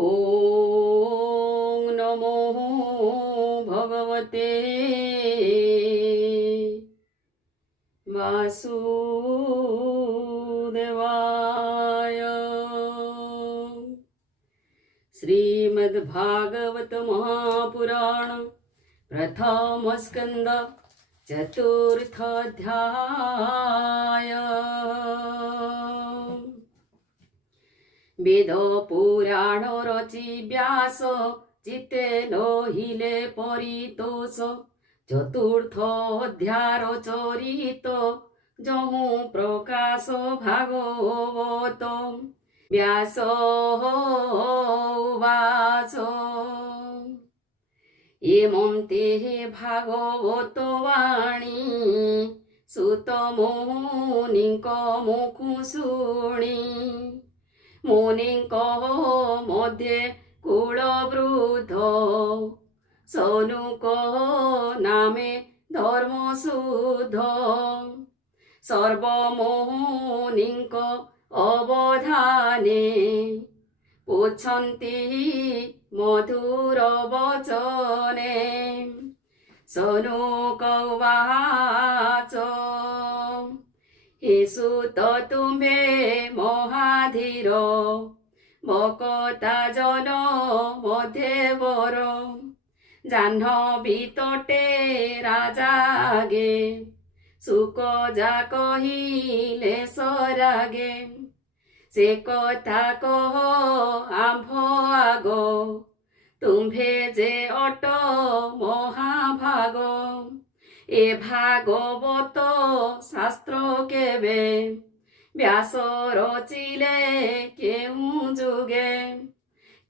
ॐ नमो भगवते वासुदेवाय। श्रीमद्भागवत महापुराण प्रथम स्कंद चतुर्थाध्याय। वेद पुराण रचि व्यास चित्ते लोहिले परितोष। चतुर्थ अध्याय चरित जमु प्रकाश भागवत। व्यास उवाच एमन्ते भागवत वाणी सुत मुनिंक मुखु शुणी। मुनिंक मध्ये कुलवृद्ध सनुक नामे धर्मशुद्ध। सर्वमुनिंक अवधाने पुच्छन्ति मधुर वचने। सनुक उवाच हे सुत तुम्भे महाधीर बकता जन मध्ये वर। जाह्नवी तटे राजागे सुक जा कहिले सरागे। से कथा कह आम्भ आग तुम्भे जे अट महाभाग। ए भागवत शास्त्र केबे व्यास रचिले केउ जुगे।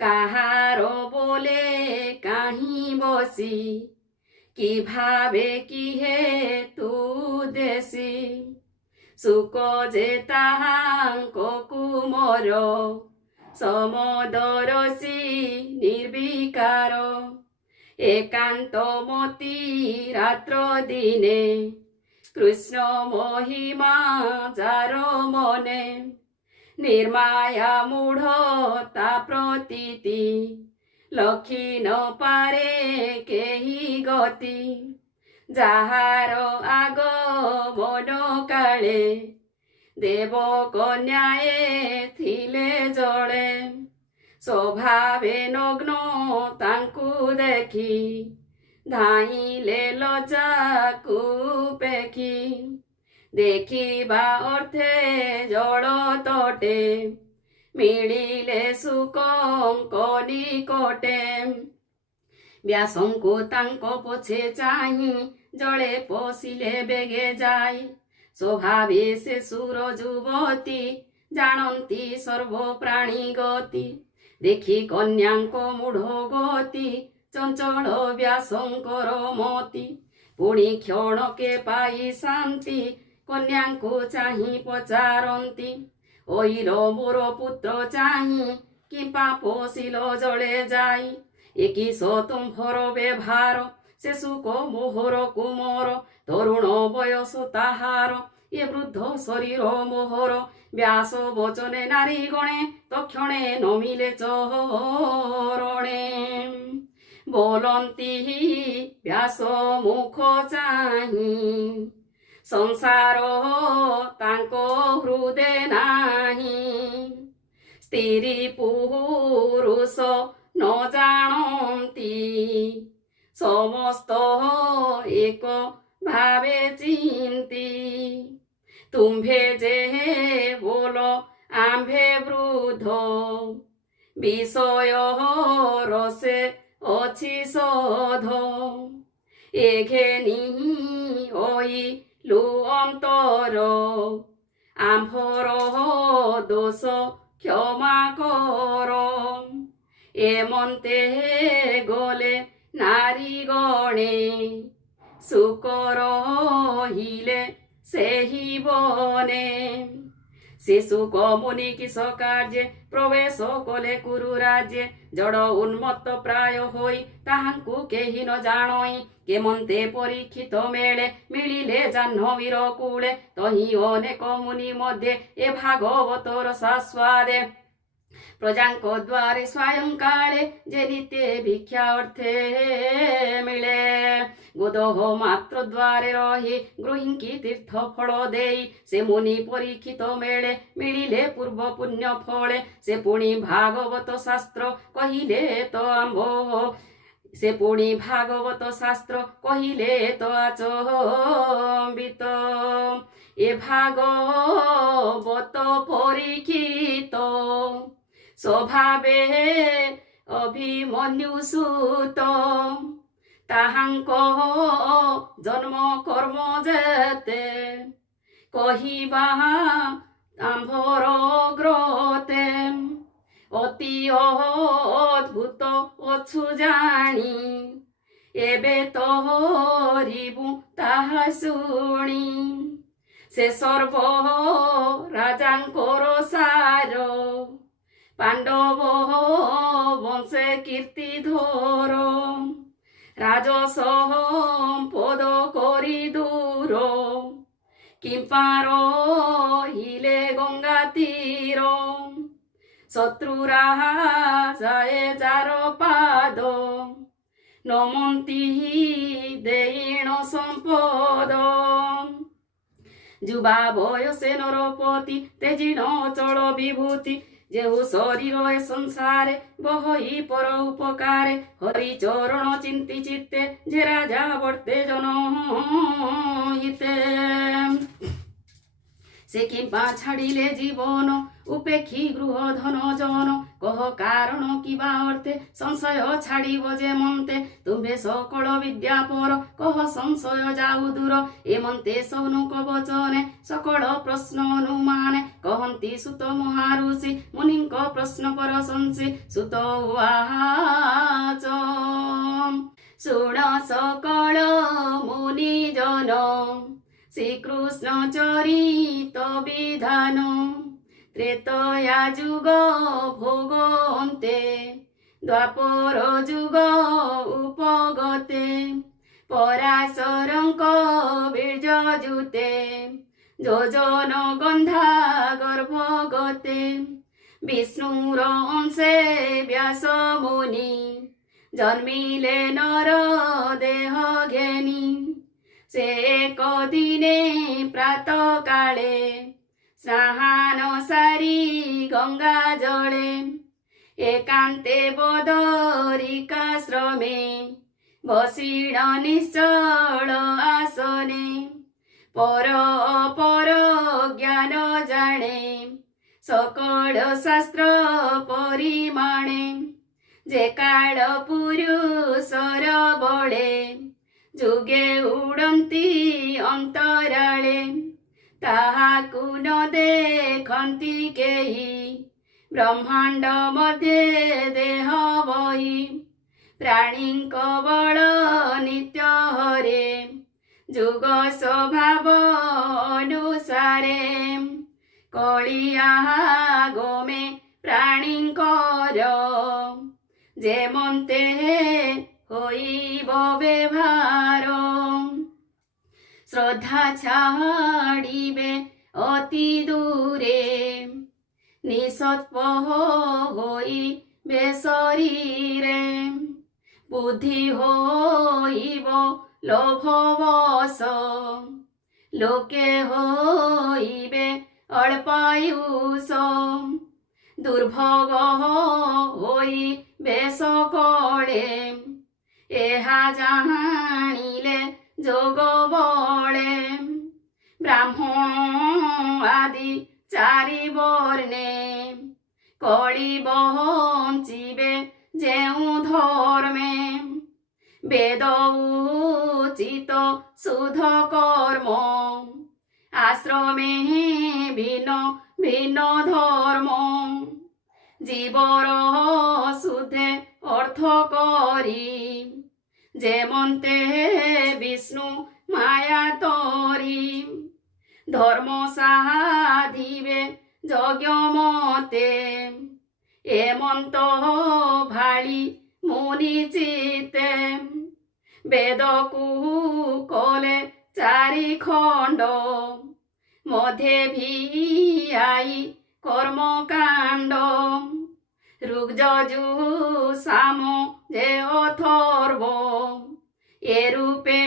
काहार बोले काहीं बसी कि भावे कि हे तू देसी। सुक जे ताहांक कुमर समदरसी निर्विकार। एकांतमती रात्र दिने कृष्ण महिमा जार मने। निर्माया मूढ़ता प्रतीति लखी न पारे केही गति। जाहार आगमन काले देव कन्याए थिले जड़े। स्वभावे नग्न तांकु देखी धाइले लज्जाकु पेखी। देखिबा अर्थे जड़ तटे मिलिले सुकंक निकटे। व्यासंको तांको पछे चाही जड़े पशिले बेगे जाई। स्वभावे से सुर जुवती जानती सर्व प्राणी गति। देखी कन्यांको मूढ़ गति चंचल व्यासंकर मति। पुणी क्षणके पाई शांति कन्यांको चाही पचारंती। ओइल मोर पुत्र चाही कि पापशिल जड़े जाई। एकी तुम्भर व्यवहार से सुक मोहर कुमर। तरुण बयस ताहार ये वृद्ध शरीर मोहर। व्यास वचने नारी गणे तक्षणे नमिले चरणे। बोलंती व्यास मुख चाही संसार तांको हृदय नाही। स्त्री पुरुष न जानती समस्त एक भावे चिंती। तुम्भे जे बोल आम्भे वृद्ध विषय रसे अछि शोध। एघेनी ओई लु अंतर आम्भर दोष क्षमा कर। एमन्ते गले नारी गणे सुकर हिले सेहि बने। शिशुक मुनि किस कार्ये प्रवेश कले कुरु राज्ये। जड़ उन्मत्त प्राय होई ताहांकु केहि न जानई। केमन्ते परीक्षित मेले मिलिले जाह्नवीर कूले। तहि अनेक मुनि मध्ये ए भागवतर सास्वादे। ପ୍ରଜାଙ୍କ ଦ୍ୱାରେ ସ୍ୱୟଂ କାଳେ ଯେ ନିତେ ଭିକ୍ଷା ଅର୍ଥେ ମିଳେ ଗୋଦହ ମାତ୍ର ଦ୍ୱାରେ ରହି ଗୃହିଙ୍କି ତୀର୍ଥ ଫଳ ଦେଇ ସେ ମୁନି ପରୀକ୍ଷିତ ମେଳେ ମିଳିଲେ ପୂର୍ବ ପୁଣ୍ୟ ଫଳେ ସେ ପୁଣି ଭାଗବତ ଶାସ୍ତ୍ର କହିଲେ ତ ଆମ୍ଭ ସେ ପୁଣି ଭାଗବତ ଶାସ୍ତ୍ର କହିଲେ ତ ଆଚମ୍ବିତ ଏ ଭାଗବତ ପରୀକ୍ଷିତ ସ୍ୱଭାବେ ଅଭିମନ୍ୟୁ ସୁତ ତାହାଙ୍କ ଜନ୍ମ କର୍ମ ଯେତେ କହିବା ଆମ୍ଭର ଗ୍ରତେ ଅତି ଅଦ୍ଭୁତ ଅଛୁ ଜାଣି ଏବେ ତୋରିବୁ ତାହା ଶୁଣି ସେ ସର୍ବ ରାଜାଙ୍କର ସାର ପାଣ୍ଡବ ବଂଶେ କୀର୍ତ୍ତି ଧର ରାଜସମ୍ପଦ କରି ଦୂର କିମ୍ପା ରହିଲେ ଗଙ୍ଗା ତୀର ଶତ୍ରୁ ରାଜାଏ ଯାର ପାଦ ନମନ୍ତି ଦେଇଣ ସମ୍ପଦ ଯୁବା ବୟସେ ନରପତି ତେଜିଣ ଅଚଳ ବିଭୂତି যেহু শরীর এ সংসারে বহই পর উপকারে হরি চরণ চিন্তি চিত্তে যে রাজা বর্তে জনহিতে সে কিম্পা ছাড়িলে জীবন উপেক্ষী গৃহ ধন জন কহ কারণ কিবা অর্থে সংশয় ছাড়িব যে মন্তে তুমে সকল বিদ্যা পর কহ সংশয় যাও দূর এ মন্তে সৌনুক বচনে সকল প্রশ্ন অনুমানে কহন্তি সুত মহারুষি মুনিଙ୍କ প্রশ্ন পর সংশি সুত উবাচ শুণ সকল মুনি জন শ্রীকৃষ্ণ চরিত বিধান ত্রেতয়া যুগ ভোগ অন্তে দ্বাপর যুগ উপগতে পরাশরଙ୍କ বীর্য জুতে যোজন গন্ধা গর্ভগতে বিষ্ণুর অংশে ব্যাস মুনি জন্মিলে নর দেহ ঘেনি সে একদিনে প্রাতঃ কালে স্নান সারি গঙ্গা জলে একান্তে বদরিকাশ্রমে বসিণ নিশ্চল আসনে পর অপর জ্ঞান জানে সকল শাস্ত্র পরিমাণে যে কাল পুরুষর বলে যুগে উড়ন্তি অন্তরালে তাহাকু ন দেখন্তি কেহি ব্রহ্মাণ্ড মধ্যে দেহ বহি প্রাণীଙ୍କ বଳ নিত্য হরে যুগ স্বভাব অনুসারে কলিয়া গোমে প্রাণীଙ୍କର যে মন্তে হইব ব্যবহার শ্রদ্ধা ছাড়িবে অতি দূরে নিঃসৎপ হইবে শরীরে বুদ্ধি হইব লোভবশ লোকে হইবে অল্পায়ুষ দুর্ভোগ হইবে সকলে এহা জানিলে যোগ বলে ব্রাহ্মণ আদি চারি বর্ণে কলি বঞ্চিবে যেউ ধর্মে বেদ উচিত শুদ্ধ কর্ম আশ্রমে ভিন্ন ভিন্ন ধর্ম জীবর শুদ্ধে অর্থ করি যে মন্তে বিষ্ণু মায়া তরি ধর্ম সাধিবে যজ্ঞ মতে এমন্ত ভালি মুনি চিতে বেদকু কলে চারি খণ্ড মধ্যে ভিআই কর্মকাণ্ড ঋগ্যজু সাম যে অথর্ব এরূপে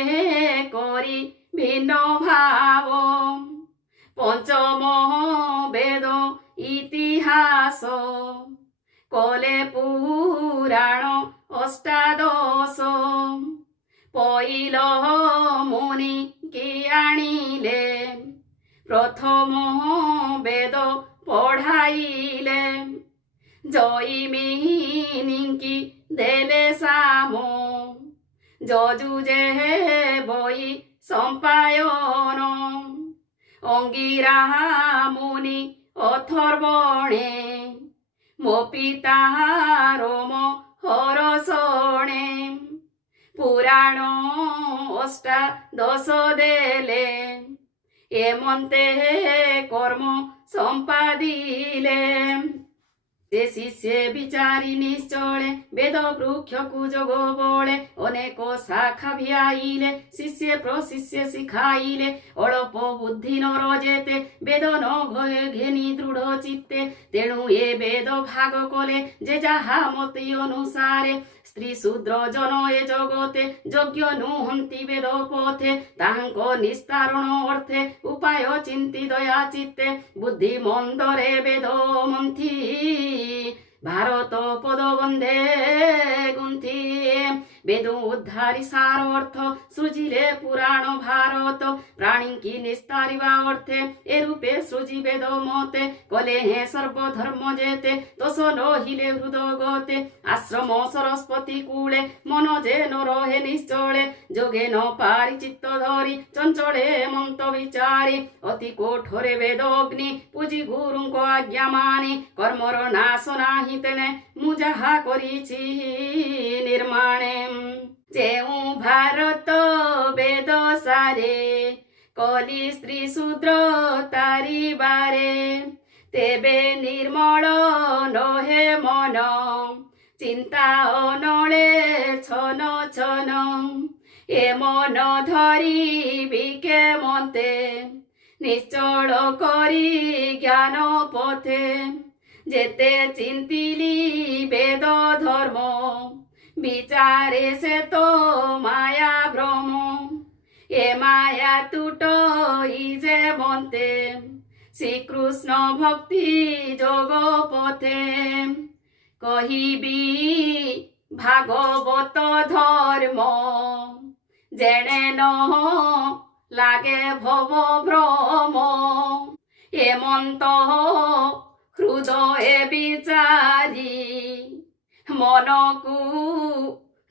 করি ভিন্ন ভাব পঞ্চম বেদ ইতিহাস কলে পুরাণ অষ্টাদশ পইল মুনি কি আনিলে প্রথম বেদ পড়াইলে জয়িমিনিঙ্কি দেলে সাম যজুজে বই সম্পায়ন অঙ্গিরা মুনি অথর্বণে মো পিতা রোম হরষণে পুরাণ অষ্টাদশ দেলে এমন্তে কর্ম সম্পাদিলে ସେ ଶିଷ୍ୟ ବିଚାରି ନିଶ୍ଚଳେ ବେଦ ବୃକ୍ଷକୁ ଯୋଗ ବଳେ ଅନେକ ଶାଖା ଭିଆଇଲେ ଶିଷ୍ୟ ପ୍ରଶିଷ୍ୟ ଶିଖାଇଲେ ଅଳ୍ପ ବୁଦ୍ଧି ନର ଯେତେ ବେଦ ନ ଘେନି ଦୃଢ଼ ଚିତ୍ତେ ତେଣୁ ଏ ବେଦ ଭାଗ କଲେ ଯେ ଯାହା ମତି ଅନୁସାରେ ସ୍ତ୍ରୀ ଶୂଦ୍ର ଜନ ଏ ଜଗତେ ଯୋଗ୍ୟ ନୁହନ୍ତି ବେଦ ପଥେ ତାହାଙ୍କ ନିସ୍ତାରଣ ଅର୍ଥେ ଉପାୟ ଚିନ୍ତି ଦୟା ଚିତ୍ତେ ବୁଦ୍ଧି ମନ୍ଦରେ ବେଦ ମନ୍ଥି ভারত পদবন্ধে গুন্থি বেদ উদ্ধারি সার অর্থ সৃজিলে পুরাণ ভারত প্রাণীঙ্কি নিস্তারিবা অর্থে এরূপে সৃজি বেদ মতে কলে হে সর্বধর্ম যেতে দোষ নহিলে হৃদগতে আশ্রম সরস্বতী কূলে মন যে ন রহে নিশ্চলে যোগে ন পারি চিত্ত ধরি চঞ্চলে মন্ত বিচারি অতি কোঠরে বেদ অগ্নি পূজি গুরুঙ্ক আজ্ঞা মানি কর্মর নাশ নাহি তেনে মু যাহা করিছি নির্মাণে যেউ ভারত বেদ সারে কলি স্ত্রী শূদ্র তারিবারে তেবে নির্মল নহে মন চিন্তা অনলে ছন ছন এ মন ধরি বিকে মন্তে নিশ্চল করি জ্ঞান পথে যেতে চিন্তিলি বেদ ধর্ম বিচারে সে তো মায়া ভ্রম এ মায়া তুট যে মন্তে শ্রীকৃষ্ণ ভক্তি যোগ পথে কহিবি ভাগবত ধর্ম যেনে ন লাগে ভব ভ্রম এমন্ত হৃদয়ে বিচারি মনকু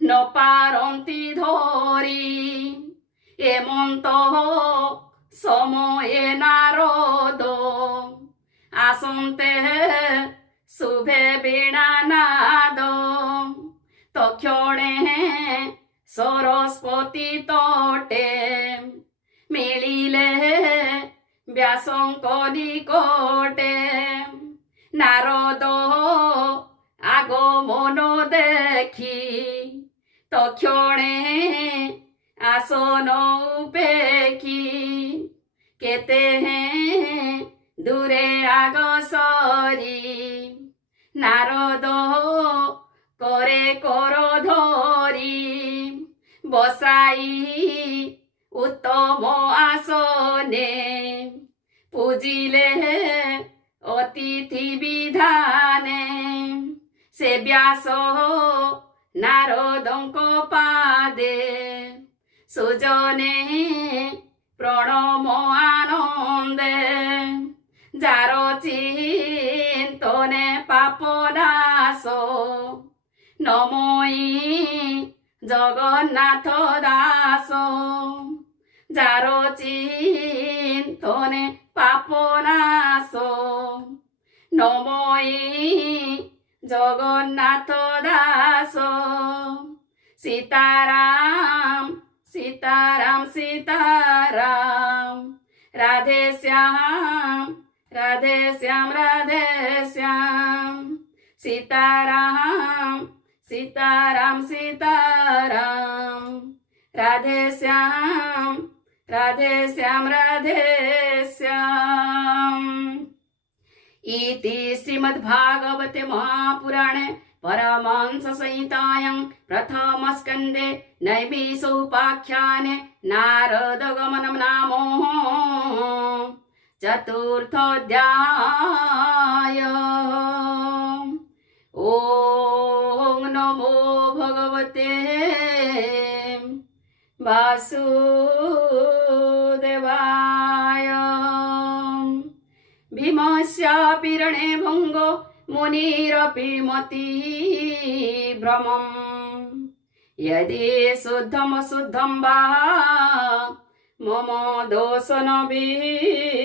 নপারন্তি ধরি এমন্ত সময়ে নারদ আসন্তে শুভে বীণানাদ তক্ষণে সরস্বতী তটে মিলিলে ব্যাসঙ্ক নিকটে নারদ আগমন দেখি তক্ষণে আসন উপেক্ষি কেতে দূরে আগসরি নারদ করে কর ধরি বসাই উত্তম আসনে পূজিলে অতিথি বিধানে সে ব্যাস নারদঙ্ক পাদে সুজনে প্রণম আনন্দে যার চিন্তনে পাপ নাশ নমই জগন্নাথ দাস যার চিন্তনে পাপ নাশ নমই জগন্নাথ দাস সীতারাম সীতারাম সীতারাম রাধে শ্যাম রাধে শ্যাম রাধে শ্যাম সীতারাম সীতারাম সীতারাম রাধে শ্যাম রাধে শ্যাম রাধে শ্যাম। इति श्रीमद्भागवते महापुराणे परमहंससंहितायां प्रथमस्कन्धे नैमिषोपाख्याने नारदगमनं नाम चतुर्थोऽध्याय। ॐ नमो भगवते वासुदेवाय। भीमस्यापि रणे भङ्गो मुनिरपि मतिभ्रमम् यदि शुद्धमशुद्धं वा मम दोष न विद्यते।